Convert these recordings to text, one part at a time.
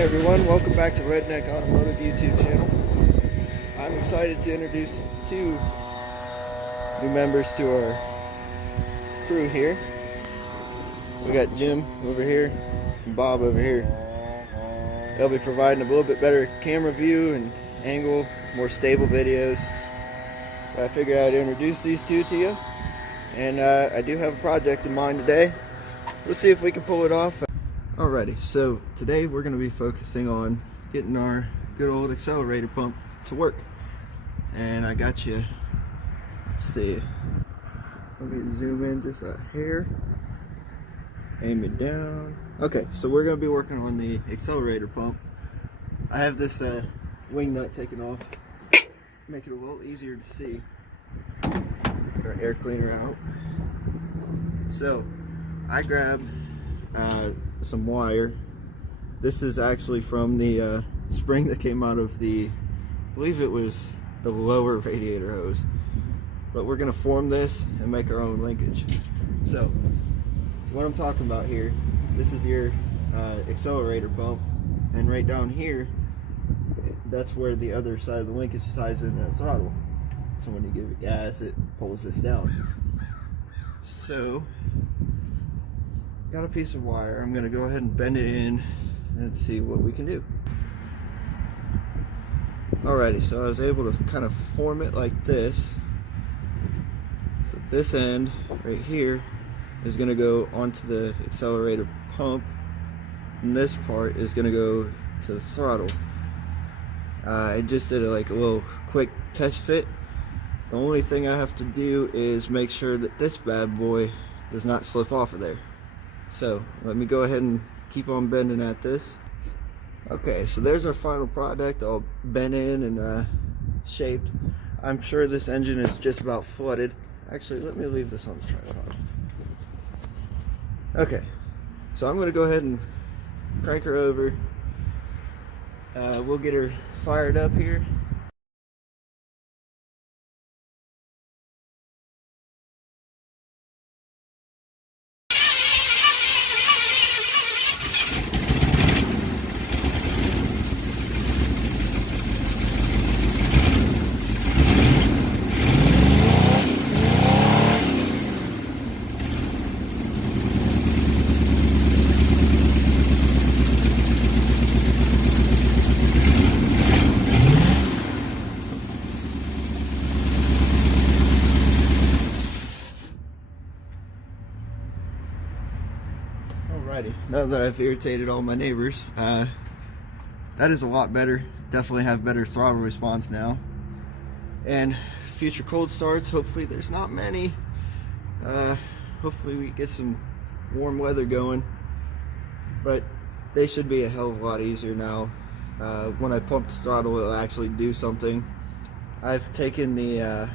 Hey everyone, welcome back to Redneck Automotive YouTube channel. I'm excited to introduce two new members to our crew here. We got Jim over here and Bob over here. They'll be providing a little bit better camera view and angle, more stable videos. But I figured I'd introduce these two to you. And I do have a project in mind today. Let's see if we can pull it off. Alrighty, so today we're going to be focusing on getting our good old accelerator pump to work. And I got you, let's see, let me zoom in just a hair, aim it down. Okay, so we're going to be working on the accelerator pump. I have this wing nut taken off, make it a little easier to see. Get our air cleaner out. So I grabbed some wire. This is actually from the spring that came out of the, I believe it was the lower radiator hose. But we're going to form this and make our own linkage. So what I'm talking about here, this is your accelerator pump, and right down here, that's where the other side of the linkage ties in the throttle. So when you give it gas, it pulls this down. So got a piece of wire. I'm going to go ahead and bend it in and see what we can do. Alrighty, so I was able to kind of form it like this. So this end right here is going to go onto the accelerator pump, and this part is going to go to the throttle. I just did like a little quick test fit. The only thing I have to do is make sure that this bad boy does not slip off of there. So let me go ahead and keep on bending at this. Okay, so there's our final product, all bent in and shaped. I'm sure this engine is just about flooded. Actually, let me leave this on the tripod. Okay, so I'm going to go ahead and crank her over. We'll get her fired up here. Alrighty, now that I've irritated all my neighbors, that is a lot better. Definitely have better throttle response now. And future cold starts, hopefully there's not many. Hopefully we get some warm weather going. But they should be a hell of a lot easier now. When I pump the throttle, it'll actually do something. I've taken the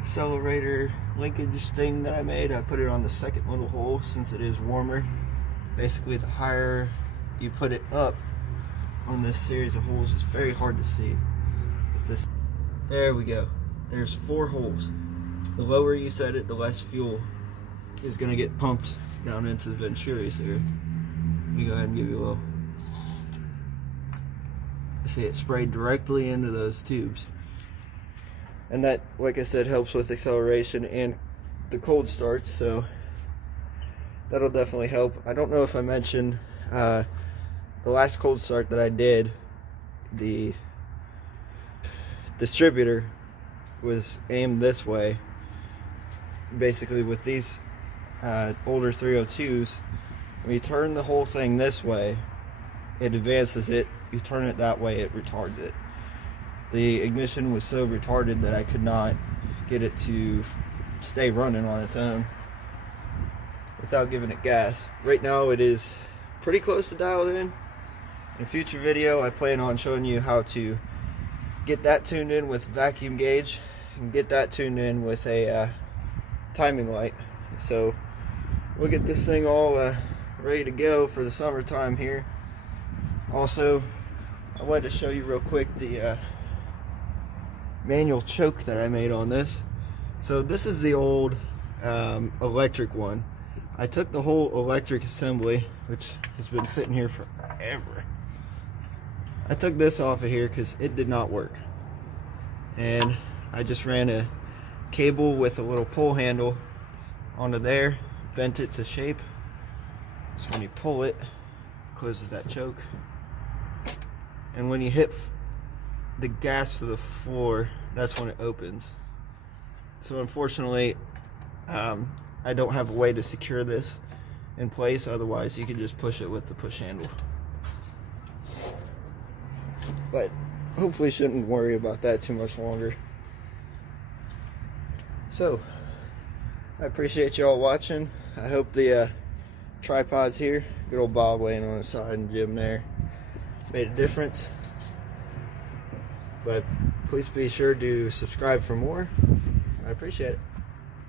accelerator linkage thing that I made. I put it on the second little hole since it is warmer. Basically, the higher you put it up on this series of holes, it's very hard to see. There we go. There's 4 holes. The lower you set it, the less fuel is going to get pumped down into the venturis here. Let me go ahead and give you a little. See, it sprayed directly into those tubes. And that, like I said, helps with acceleration and the cold starts, so that'll definitely help. I don't know if I mentioned the last cold start that I did, the distributor was aimed this way. Basically with these older 302s, when you turn the whole thing this way, it advances it. You turn it that way, it retards it. The ignition was so retarded that I could not get it to stay running on its own without giving it gas. Right now it is pretty close to dialed in. In a future video, I plan on showing you how to get that tuned in with vacuum gauge and get that tuned in with a timing light. So we'll get this thing all ready to go for the summertime here. Also, I wanted to show you real quick the manual choke that I made on this. So this is the old electric one. I took the whole electric assembly, which has been sitting here forever. I took this off of here because it did not work. And I just ran a cable with a little pull handle onto there, bent it to shape. So when you pull it, closes that choke. And when you hit the gas to the floor, that's when it opens. So unfortunately, I don't have a way to secure this in place. Otherwise, you can just push it with the push handle. But hopefully shouldn't worry about that too much longer. So, I appreciate y'all watching. I hope the tripods here, good old Bob laying on the side and Jim there, made a difference. But please be sure to subscribe for more. I appreciate it.